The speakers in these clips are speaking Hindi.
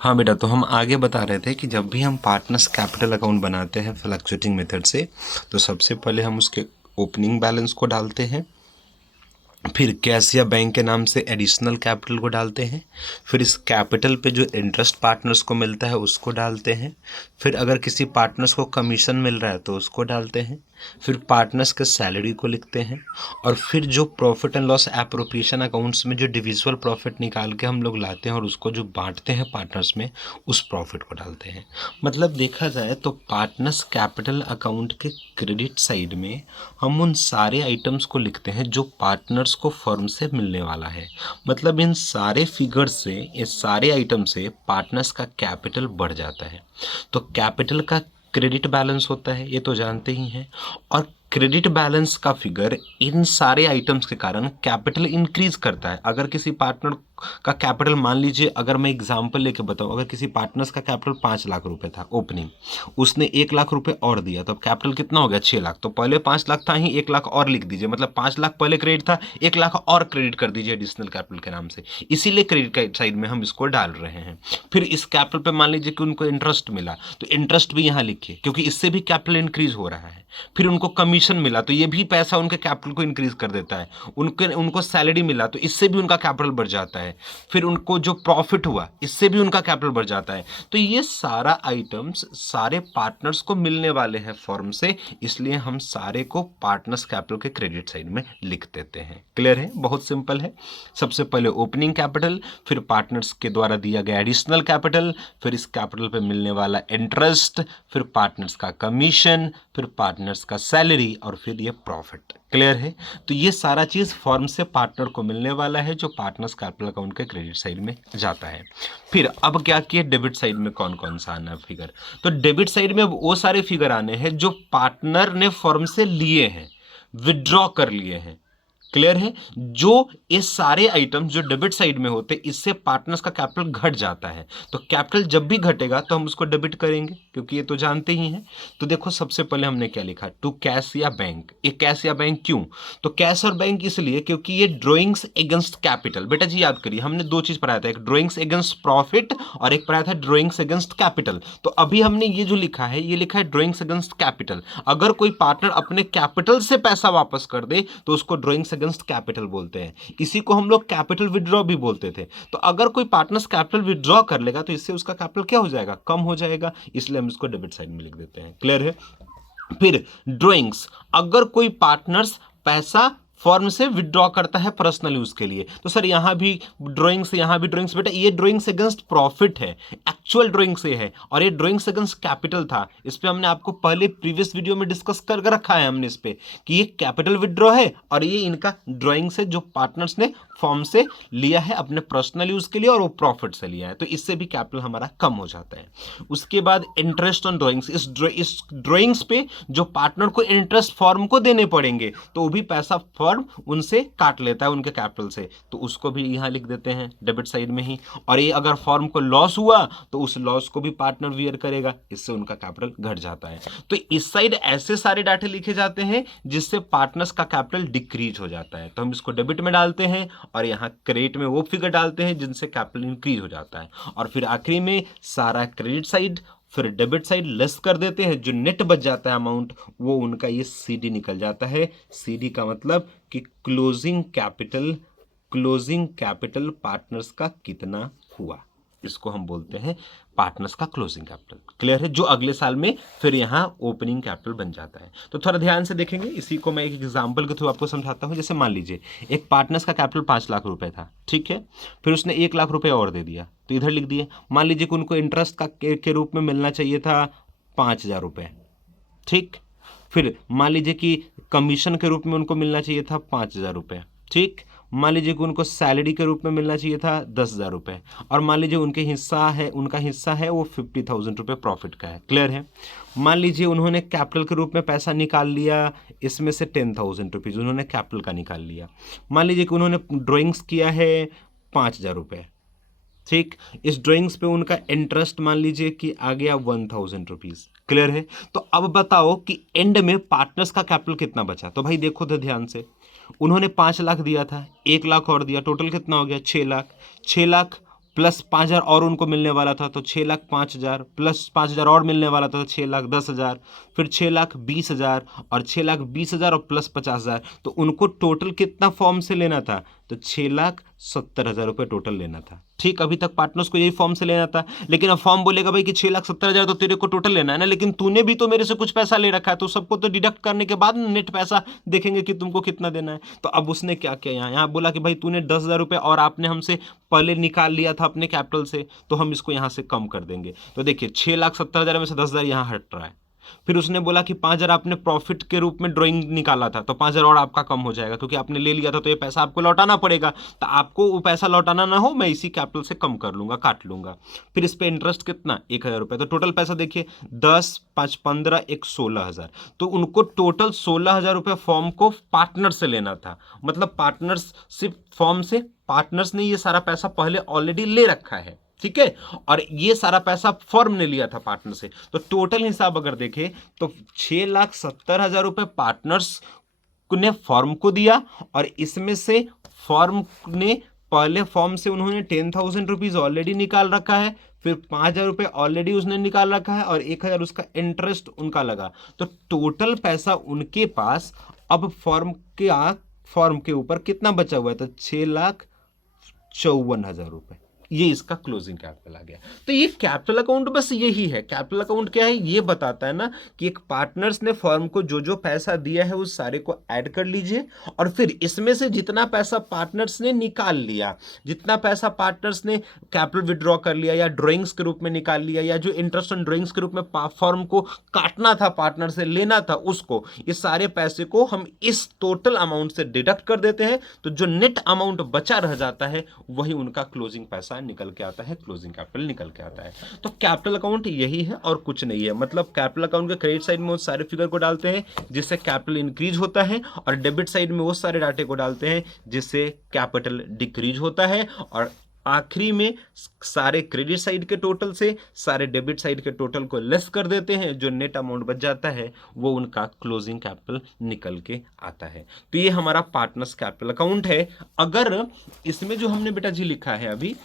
हाँ बेटा, तो हम आगे बता रहे थे कि जब भी हम पार्टनर्स कैपिटल अकाउंट बनाते हैं फ्लक्चुएटिंग मेथड से, तो सबसे पहले हम उसके ओपनिंग बैलेंस को डालते हैं, फिर कैश या बैंक के नाम से एडिशनल कैपिटल को डालते हैं, फिर इस कैपिटल पे जो इंटरेस्ट पार्टनर्स को मिलता है उसको डालते हैं, फिर अगर किसी पार्टनर्स को कमीशन मिल रहा है तो उसको डालते हैं, फिर पार्टनर्स के सैलरी को लिखते हैं, और फिर जो profit and loss appropriation accounts में जो डिविजिबल प्रॉफिट निकाल के हम लोग लाते हैं और उसको जो बांटते हैं पार्टनर्स में, उस प्रॉफिट को डालते हैं। मतलब देखा जाए तो पार्टनर्स कैपिटल अकाउंट के क्रेडिट साइड में हम उन सारे आइटम्स को लिखते हैं जो पार्टनर्स को फर्म से मिलने वाला है। मतलब इन सारे फिगर्स से, इस सारे आइटम से पार्टनर्स का कैपिटल बढ़ जाता है। तो कैपिटल का क्रेडिट बैलेंस होता है, ये तो जानते ही हैं, और क्रेडिट बैलेंस का फिगर इन सारे आइटम्स के कारण कैपिटल इंक्रीज करता है। अगर किसी पार्टनर का कैपिटल, मान लीजिए अगर मैं एग्जांपल लेके बताऊं, अगर किसी पार्टनर्स का कैपिटल 5 लाख रुपए था ओपनिंग, उसने 1 लाख रुपए और दिया, तो अब कैपिटल कितना हो गया? 6 लाख। तो पहले 5 लाख था ही, 1 लाख और लिख दीजिए, मतलब 5 लाख पहले क्रेडिट था, 1 लाख और क्रेडिट कर दीजिए एडिशनल कैपिटल के नाम से। इसीलिए क्रेडिट का साइड में हम इसको डाल रहे हैं। फिर इस कैपिटल पे मान लीजिए कि उनको इंटरेस्ट मिला, तो इंटरेस्ट भी यहाँ लिखिए क्योंकि इससे भी कैपिटल इंक्रीज हो रहा है। फिर उनको कमीशन मिला तो ये भी पैसा उनके कैपिटल को इंक्रीज कर देता है। उनको सैलरी मिला तो इससे भी उनका कैपिटल बढ़ जाता है। फिर उनको जो प्रॉफिट हुआ इससे भी उनका कैपिटल बढ़ जाता है। तो ये सारा आइटम्स सारे पार्टनर्स को मिलने वाले हैं फर्म से, इसलिए हम सारे को पार्टनर्स कैपिटल के क्रेडिट साइड में लिख देते हैं। क्लियर है? बहुत सिंपल है। सबसे पहले ओपनिंग कैपिटल, फिर पार्टनर्स के द्वारा दिया गया एडिशनल कैपिटल, फिर इस कैपिटल पे मिलने वाला इंटरेस्ट, फिर पार्टनर्स का कमीशन, फिर पार्टनर्स का सैलरी, और फिर ये प्रॉफिट। क्लियर है? तो ये सारा चीज फर्म से पार्टनर को मिलने वाला है जो पार्टनर्स कैपिटल अकाउंट के क्रेडिट साइड में जाता है। फिर अब क्या किए, डेबिट साइड में कौन कौन सा आना है फिगर? तो डेबिट साइड में अब वो सारे फिगर आने हैं जो पार्टनर ने फर्म से लिए हैं, विड्रॉ कर लिए हैं। क्लियर है? जो ये सारे आइटम जो डेबिट साइड में होते हैं, इससे पार्टनर्स का कैपिटल घट जाता है। तो कैपिटल जब भी घटेगा तो हम उसको डेबिट करेंगे, क्योंकि ये तो जानते ही हैं। तो देखो सबसे पहले हमने क्या लिखा, टू कैश या बैंक। ये कैश या बैंक क्यों? तो कैश और बैंक इसलिए क्योंकि ये ड्रॉइंग्स अगेंस्ट कैपिटल। बेटा जी याद करिए, हमने दो चीज पढ़ाया था, एक ड्रॉइंग्स अगेंस्ट प्रॉफिट और एक पढ़ाया था ड्रॉइंग्स अगेंस्ट कैपिटल। तो अभी हमने ये जो लिखा है, ये लिखा है ड्रॉइंग्स अगेंस्ट कैपिटल। अगर कोई पार्टनर अपने कैपिटल से पैसा वापस कर दे तो उसको ड्रॉइंग्स अगेंस्ट कैपिटल बोलते हैं। इसी को हम लोग कैपिटल विड्रॉ भी बोलते थे। तो अगर कोई पार्टनर्स कैपिटल विड्रॉ कर लेगा तो इससे उसका कैपिटल क्या हो जाएगा? कम हो जाएगा, इसलिए हम इसको डेबिट साइड में लिख देते हैं। क्लियर है? फिर ड्रॉइंग्स, अगर कोई पार्टनर्स पैसा फॉर्म से विड्रॉ करता है पर्सनल यूज के लिए, तो सर यहां भी ड्रॉइंग्स, यहां भी ड्रॉइंग्स। बेटा ये ड्रॉइंग्स अगेंस्ट प्रॉफिट है, एक्चुअल ड्रॉइंग्स ये है, और ये ड्रॉइंग्स अगेंस्ट कैपिटल था। इस पे हमने आपको पहले प्रीवियस वीडियो में डिस्कस कर रखा है हमने इस पे कि ये कैपिटल विड्रॉ है और ये इनका ड्रॉइंग्स है जो पार्टनर्स ने फॉर्म से लिया है अपने पर्सनल यूज के लिए, और वो प्रॉफिट से लिया है, तो इससे भी कैपिटल हमारा कम हो जाता है। उसके बाद इंटरेस्ट ऑन ड्रॉइंग्स, इस ड्रॉइंग्स पे जो पार्टनर को इंटरेस्ट फॉर्म को देने पड़ेंगे, तो वो भी पैसा फॉर्म उनसे काट लेता है उनके कैपिटल से, तो उसको भी यहां लिख देते हैं डेबिट साइड में ही। और ये अगर फॉर्म को लॉस हुआ तो उस लॉस को भी पार्टनर वियर करेगा, इससे उनका कैपिटल घट जाता है। तो इस साइड ऐसे सारे डाटे लिखे जाते हैं जिससे पार्टनर्स का कैपिटल डिक्रीज हो जाता है, तो हम इसको डेबिट में डालते हैं, और यहां क्रेडिट में वो फिगर डालते हैं जिनसे कैपिटल इंक्रीज हो जाता है। और फिर आखिरी में सारा क्रेडिट साइड फिर डेबिट साइड लेस कर देते हैं, जो नेट बच जाता है अमाउंट, वो उनका ये सीडी निकल जाता है। सीडी का मतलब कि क्लोजिंग कैपिटल पार्टनर्स का कितना हुआ, इसको हम बोलते हैं पार्टनर्स का क्लोजिंग कैपिटल। क्लियर है? जो अगले साल में फिर यहां ओपनिंग कैपिटल बन जाता है। तो थोड़ा ध्यान से देखेंगे, इसी को मैं एक एग्जांपल के थ्रू आपको समझाता हूं। जैसे मान लीजिए एक पार्टनर्स का कैपिटल 5 लाख रुपए था, ठीक है, फिर उसने 1 लाख रुपए और दे दिया, तो इधर लिख दिए। मान लीजिए कि उनको इंटरेस्ट का के रूप में मिलना चाहिए था 5,000 रुपए, ठीक। फिर मान लीजिए कि कमीशन के रूप में उनको मिलना चाहिए था 5,000 रुपए, ठीक। मान लीजिए कि उनको सैलरी के रूप में मिलना चाहिए था 10,000 रुपए, और मान लीजिए उनका हिस्सा है वो 50,000 रुपये प्रॉफिट का है। क्लियर है? मान लीजिए उन्होंने कैपिटल के रूप में पैसा निकाल लिया, इसमें से 10,000 रुपीज़ उन्होंने कैपिटल का निकाल लिया। मान लीजिए कि उन्होंने ड्राइंग्स किया है 5,000 रुपये, ठीक। इस ड्राइंग्स पे उनका इंटरेस्ट मान लीजिए कि आ गया 1,000 रुपीज़। क्लियर है? तो अब बताओ कि एंड में पार्टनर्स का कैपिटल कितना बचा। तो भाई देखो तो ध्यान से, उन्होंने 5 लाख दिया था, 1 लाख और दिया, टोटल कितना हो गया? 6 लाख। 6 लाख प्लस 5,000 और उनको मिलने वाला था तो 6,05,000, प्लस 5,000 और मिलने वाला था तो 6,10,000, फिर 6,20,000 और 6,20,000 और प्लस 50,000। तो उनको टोटल कितना फॉर्म से लेना था? तो 6,70,000 रुपये टोटल लेना था। ठीक, अभी तक पार्टनर्स को यही फॉर्म से लेना था, लेकिन अब फॉर्म बोलेगा भाई कि 6,70,000 तो तेरे को टोटल लेना है ना, लेकिन तूने भी तो मेरे से कुछ पैसा ले रखा है, तो सबको तो डिडक्ट करने के बाद नेट पैसा देखेंगे कि तुमको कितना देना है। तो अब उसने क्या किया, यहाँ बोला कि भाई तूने 10,000 रुपये और आपने हमसे पहले निकाल लिया था अपने कैपिटल से, तो हम इसको यहाँ से कम कर देंगे। तो देखिए 6,70,000 में से 10,000 यहाँ हट रहा है। फिर उसने बोला कि 5,000 आपने प्रॉफिट के रूप में ड्राइंग निकाला था, तो 5,000 और आपका कम हो जाएगा क्योंकि आपने ले लिया था, तो ये पैसा आपको लौटाना पड़ेगा। तो आपको वो पैसा लौटाना ना हो, मैं इसी कैपिटल से कम कर लूंगा, काट लूंगा। फिर इस पे इंटरेस्ट कितना? 1,000 रुपये। तो टोटल पैसा देखिए 10, 5, 15, 1, 16,000। तो उनको टोटल 16,000 रुपये फॉर्म को पार्टनर से लेना था। मतलब पार्टनरशिप फॉर्म से पार्टनर्स ने ये सारा पैसा पहले ऑलरेडी ले रखा है, ठीक है, और ये सारा पैसा फर्म ने लिया था पार्टनर से। तो टोटल हिसाब अगर देखें तो 6,70,000 रुपये पार्टनर्स ने फर्म को दिया, और इसमें से फर्म ने पहले फॉर्म से उन्होंने 10,000 रुपीज ऑलरेडी निकाल रखा है, फिर 5,000 रुपये ऑलरेडी उसने निकाल रखा है, और 1,000 उसका इंटरेस्ट उनका लगा। तो टोटल पैसा उनके पास अब फॉर्म के ऊपर कितना बचा हुआ है? तो 6,54,000 रुपये। ये इसका क्लोजिंग कैपिटल आ गया। तो ये कैपिटल अकाउंट बस यही है। कैपिटल अकाउंट क्या है? ये बताता है ना कि एक पार्टनर्स ने फर्म को जो जो पैसा दिया है उस सारे को ऐड कर लीजिए, और फिर इसमें से जितना पैसा पार्टनर्स ने निकाल लिया, जितना पैसा पार्टनर्स ने कैपिटल विड्रॉ कर लिया या ड्रॉइंग्स के रूप में निकाल लिया, या जो इंटरेस्ट ऑन ड्रॉइंग्स के रूप में फर्म को काटना था, पार्टनर से लेना था, उसको, इस सारे पैसे को हम इस टोटल अमाउंट से डिडक्ट कर देते हैं। तो जो नेट अमाउंट बचा रह जाता है वही उनका क्लोजिंग पैसा निकल के आता है, क्लोजिंग कैपिटल निकल के आता है। तो कैपिटल अकाउंट यही है और कुछ नहीं है। मतलब कैपिटल अकाउंट के क्रेडिट साइड में वो सारे फिगर को डालते हैं जिससे कैपिटल इंक्रीज होता है, और डेबिट साइड में वो सारे डाटे को डालते हैं जिससे कैपिटल डिक्रीज होता है, और आखिरी में सारे क्रेडिट साइड के टोटल से सारे डेबिट साइड के टोटल को लेस कर देते हैं। जो नेट अमाउंट बच जाता है वो उनका क्लोजिंग कैपिटल निकल के आता है। तो ये हमारा पार्टनर्स कैपिटल अकाउंट है। अगर इसमें जो हमने बेटा जी लिखा है अभी,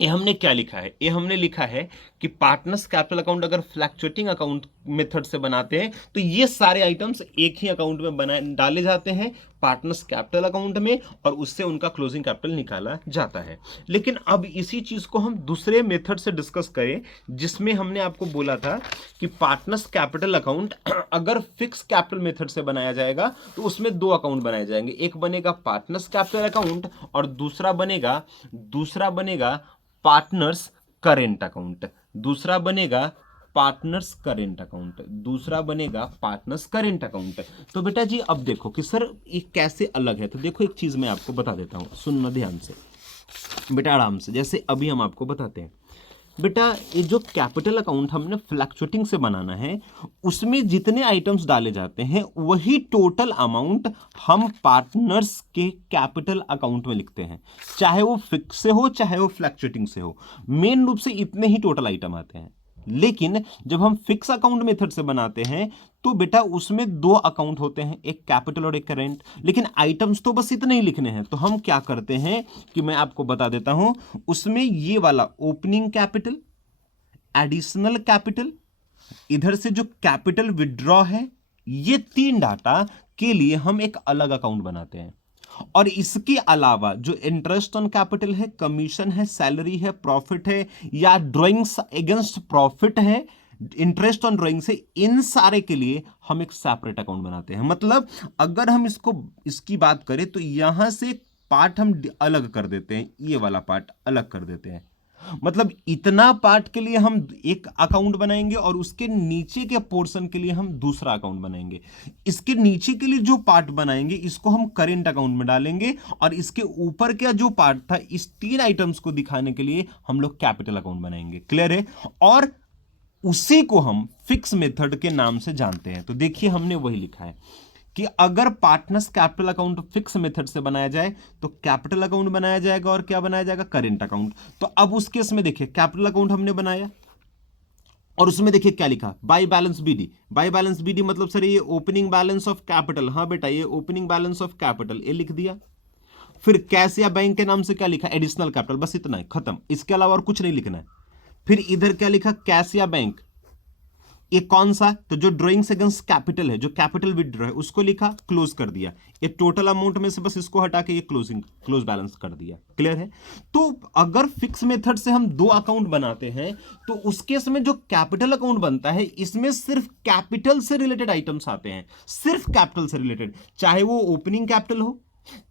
ये हमने क्या लिखा है? ये हमने लिखा है कि पार्टनर्स कैपिटल अकाउंट अगर फ्लक्चुएटिंग अकाउंट मेथड से बनाते हैं तो ये सारे आइटम्स एक ही अकाउंट में डाले जाते हैं पार्टनर्स कैपिटल अकाउंट में, और उससे उनका क्लोजिंग कैपिटल निकाला जाता है। लेकिन अब इसी चीज को हम दूसरे मेथड से डिस्कस करें, जिसमें हमने आपको बोला था कि पार्टनर्स कैपिटल अकाउंट अगर फिक्स कैपिटल मेथड से बनाया जाएगा तो उसमें दो अकाउंट बनाए जाएंगे। एक बनेगा पार्टनर्स कैपिटल अकाउंट और दूसरा बनेगा पार्टनर्स करेंट अकाउंट। दूसरा बनेगा पार्टनर्स करेंट अकाउंट। तो बेटा जी अब देखो कि सर ये कैसे अलग है। तो देखो एक चीज मैं आपको बता देता हूं, सुनना ध्यान से बेटा, आराम से। जैसे अभी हम आपको बताते हैं बेटा, ये जो कैपिटल अकाउंट हमने फ्लक्चुएटिंग से बनाना है उसमें जितने आइटम्स डाले जाते हैं वही टोटल अमाउंट हम पार्टनर्स के कैपिटल अकाउंट में लिखते हैं, चाहे वो फिक्स से हो चाहे वो फ्लक्चुएटिंग से हो। मेन रूप से इतने ही टोटल आइटम आते हैं। लेकिन जब हम फिक्स अकाउंट मेथड से बनाते हैं तो बेटा उसमें दो अकाउंट होते हैं, एक कैपिटल और एक करेंट, लेकिन आइटम्स तो बस इतने ही लिखने हैं। तो हम क्या करते हैं कि मैं आपको बता देता हूं, उसमें ये वाला ओपनिंग कैपिटल, एडिशनल कैपिटल, इधर से जो कैपिटल विड्रॉ है, ये तीन डाटा के लिए हम एक अलग अकाउंट बनाते हैं। और इसके अलावा जो इंटरेस्ट ऑन कैपिटल है, कमीशन है, सैलरी है, प्रॉफिट है, या ड्राइंग्स अगेंस्ट प्रॉफिट है, इंटरेस्ट ऑन ड्राइंग से, इन सारे के लिए हम एक सेपरेट अकाउंट बनाते हैं। मतलब अगर हम इसकी बात करें तो यहां से पार्ट हम अलग कर देते हैं, ये वाला पार्ट अलग कर देते हैं। मतलब इतना पार्ट के लिए हम एक अकाउंट बनाएंगे और उसके नीचे के पोर्शन के लिए हम दूसरा अकाउंट बनाएंगे। इसके नीचे के लिए जो पार्ट बनाएंगे इसको हम करेंट अकाउंट में डालेंगे, और इसके ऊपर का जो पार्ट था इस तीन आइटम्स को दिखाने के लिए हम लोग कैपिटल अकाउंट बनाएंगे। क्लियर है? और उसी को हम फिक्स मेथड के नाम से जानते हैं। तो देखिए हमने वही लिखा है कि अगर partners capital account fix method से बनाया जाए तो कैपिटल अकाउंट बनाया जाएगा और क्या बनाया जाएगा? Current account. तो अब उस केस में देखिए कैपिटल अकाउंट हमने बनाया और उसमें देखिए क्या लिखा, by balance BD. By balance BD मतलब सर ये ओपनिंग बैलेंस ऑफ कैपिटल। हाँ बेटा, ये ओपनिंग बैलेंस ऑफ कैपिटल ये लिख दिया। फिर कैश या बैंक के नाम से क्या लिखा, एडिशनल कैपिटल, बस इतना है, खत्म, इसके अलावा और कुछ नहीं लिखना है। फिर इधर क्या लिखा, कैश या बैंक, ये कौन सा, तो जो ड्रॉइंग्स अगेंस्ट कैपिटल है, जो कैपिटल विथड्रॉ है, उसको लिखा, क्लोज कर दिया। ये टोटल अमाउंट में से बस इसको हटा के ये क्लोज बैलेंस कर दिया। क्लियर है। तो अगर फिक्स मेथड से हम दो अकाउंट बनाते हैं तो उस केस में जो कैपिटल अकाउंट बनता है, इसमें सिर्फ कैपिटल से रिलेटेड आइटम्स आते हैं, सिर्फ कैपिटल से रिलेटेड, चाहे वो ओपनिंग कैपिटल हो,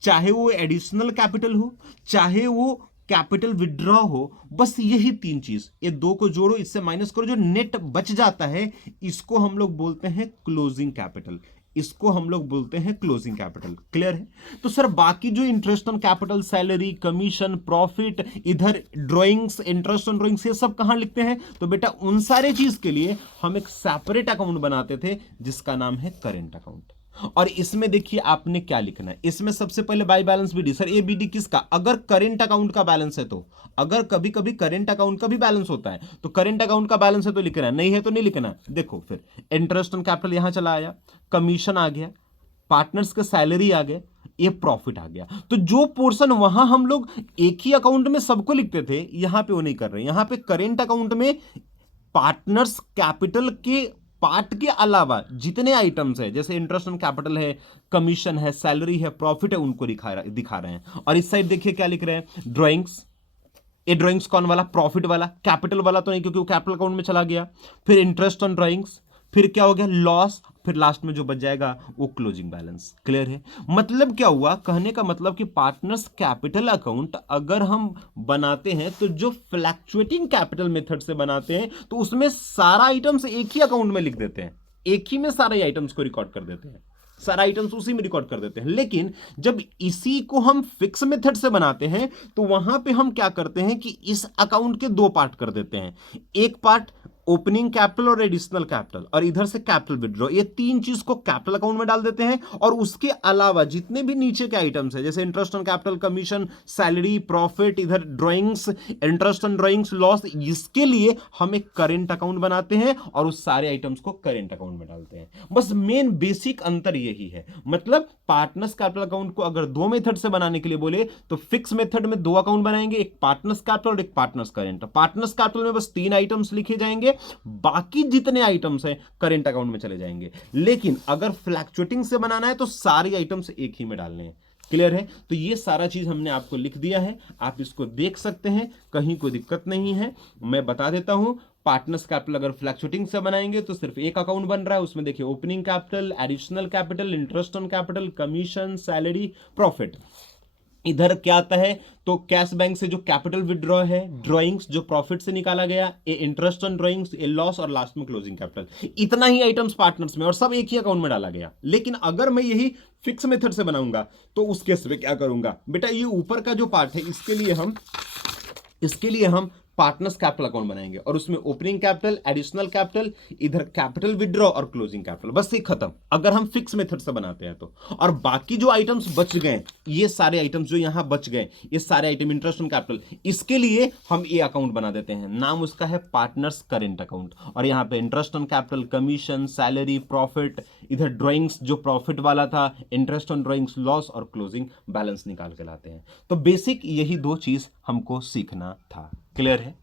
चाहे वो एडिशनल कैपिटल हो, चाहे वो कैपिटल विड्रॉ हो, बस यही तीन चीज, ये दो को जोड़ो, इससे माइनस करो, जो नेट बच जाता है इसको हम लोग बोलते हैं क्लोजिंग कैपिटल, इसको हम लोग बोलते हैं क्लोजिंग कैपिटल। क्लियर है। तो सर बाकी जो interest on capital, salary, commission, profit, इधर ड्राइंग्स, इंटरेस्ट ऑन ड्राइंग्स, ये सब कहां लिखते हैं, तो बेटा उन सारे चीज के लिए हम एक सेपरेट अकाउंट बनाते थे जिसका नाम है करेंट अकाउंट। और इसमें देखिए आपने क्या लिखना है, इसमें सबसे पहले बाय बैलेंस बीडी। सर ये बीडी किसका, अगर करेंट अकाउंट का बैलेंस है तो, अगर कभी कभी करेंट अकाउंट का भी बैलेंस होता है तो करेंट अकाउंट का बैलेंस है तो लिखना है, नहीं है तो नहीं लिखना। देखो फिर इंटरेस्ट ऑन कैपिटल यहां चला आया, कमीशन आ गया, पार्टनर्स का सैलरी आ गया, ये प्रॉफिट आ गया। तो जो पोर्शन वहां हम लोग एक ही अकाउंट में सबको लिखते थे, यहां पे वो नहीं कर रहे, यहां पे करेंट अकाउंट में पार्टनर्स कैपिटल के पार्ट के अलावा जितने आइटम्स है, जैसे इंटरेस्ट ऑन कैपिटल है, कमीशन है, सैलरी है, प्रॉफिट है, उनको दिखा रहे हैं। और इस साइड देखिए क्या लिख रहे हैं, ड्राइंग्स, ये ड्राइंग्स कौन वाला, प्रॉफिट वाला, कैपिटल वाला तो नहीं क्योंकि वो कैपिटल अकाउंट में चला गया। फिर इंटरेस्ट ऑन ड्राइंग्स, फिर क्या हो गया, लॉस, फिर लास्ट में जो बच जाएगा वो क्लोजिंग बैलेंस। क्लियर है। मतलब क्या हुआ, कहने का मतलब कि पार्टनर्स कैपिटल अकाउंट अगर हम बनाते हैं तो जो फ्लैक्चुएटिंग कैपिटल मेथड से बनाते हैं तो उसमें सारा आइटम्स एक ही अकाउंट में लिख देते हैं, एक ही में सारे आइटम्स को रिकॉर्ड कर देते हैं, सारा आइटम्स उसी में रिकॉर्ड कर देते हैं। लेकिन जब इसी को हम फिक्स मेथड से बनाते हैं तो वहां पे हम क्या करते हैं कि इस अकाउंट के दो पार्ट कर देते हैं, एक पार्ट ओपनिंग कैपिटल और एडिशनल कैपिटल, और इधर से कैपिटल विड्रॉ, ये तीन चीज को कैपिटल अकाउंट में डाल देते हैं। और उसके अलावा जितने भी नीचे के आइटम्स है, जैसे interest on capital, commission, salary, profit, इधर drawings, interest on drawings, loss, इसके लिए हम एक करेंट अकाउंट बनाते हैं और उस सारे आइटम्स को करेंट अकाउंट में डालते हैं। बस मेन बेसिक अंतर यही है। मतलब पार्टनर्स कैपिटल अकाउंट को अगर दो मेथड से बनाने के लिए बोले तो फिक्स मेथड में दो अकाउंट बनाएंगे, एक पार्टनर्स कैपिटल और एक पार्टनर्स करेंट। पार्टनर्स कैपिटल में बस तीन आइटम्स लिखे जाएंगे, बाकी जितने आइटम्स हैं करेंट अकाउंट में चले जाएंगे। लेकिन अगर फ्लैक्चुएटिंग से बनाना है तो सारी आइटम्स एक ही में डालने हैं। क्लियर है। तो ये सारा चीज हमने आपको लिख दिया है, आप इसको देख सकते हैं, कहीं कोई दिक्कत नहीं है। मैं बता देता हूं, पार्टनर्स कैपिटल अगर फ्लैक्चुएटिंग से बनाएंगे तो सिर्फ एक अकाउंट बन रहा है, उसमें देखिए opening capital, additional capital, interest on capital, commission, salary, profit. इधर क्या आता है तो कैश बैंक से जो कैपिटल विड्रॉ है, ड्राइंग्स जो प्रॉफिट से निकाला गया, ये इंटरेस्ट ऑन ड्राइंग्स, ये लॉस, और लास्ट में क्लोजिंग कैपिटल। इतना ही आइटम्स पार्टनर्स में और सब एक ही अकाउंट में डाला गया। लेकिन अगर मैं यही फिक्स मेथड से बनाऊंगा तो उस केस में क्या करूंगा बेटा, ये ऊपर का जो पार्ट है इसके लिए हम पार्टनर्स कैपिटल अकाउंट बनाएंगे और उसमें ओपनिंग कैपिटल, एडिशनल कैपिटल, इधर कैपिटल विड्रॉ और क्लोजिंग कैपिटल, बस ये खत्म अगर हम फिक्स मेथड से बनाते हैं तो। और बाकी जो आइटम्स बच गए, ये सारे आइटम्स जो यहां बच गए, ये सारे आइटम इंटरेस्ट ऑन कैपिटल, इसके लिए हम ये अकाउंट बना देते हैं, नाम उसका है पार्टनर्स करेंट अकाउंट। और यहां पे interest on capital, commission, salary, profit, इधर ड्राइंग्स जो प्रॉफिट वाला था, इंटरेस्ट ऑन ड्राइंग्स, लॉस और क्लोजिंग बैलेंस निकाल के लाते हैं। तो बेसिक यही दो चीज हमको सीखना था। क्लियर है।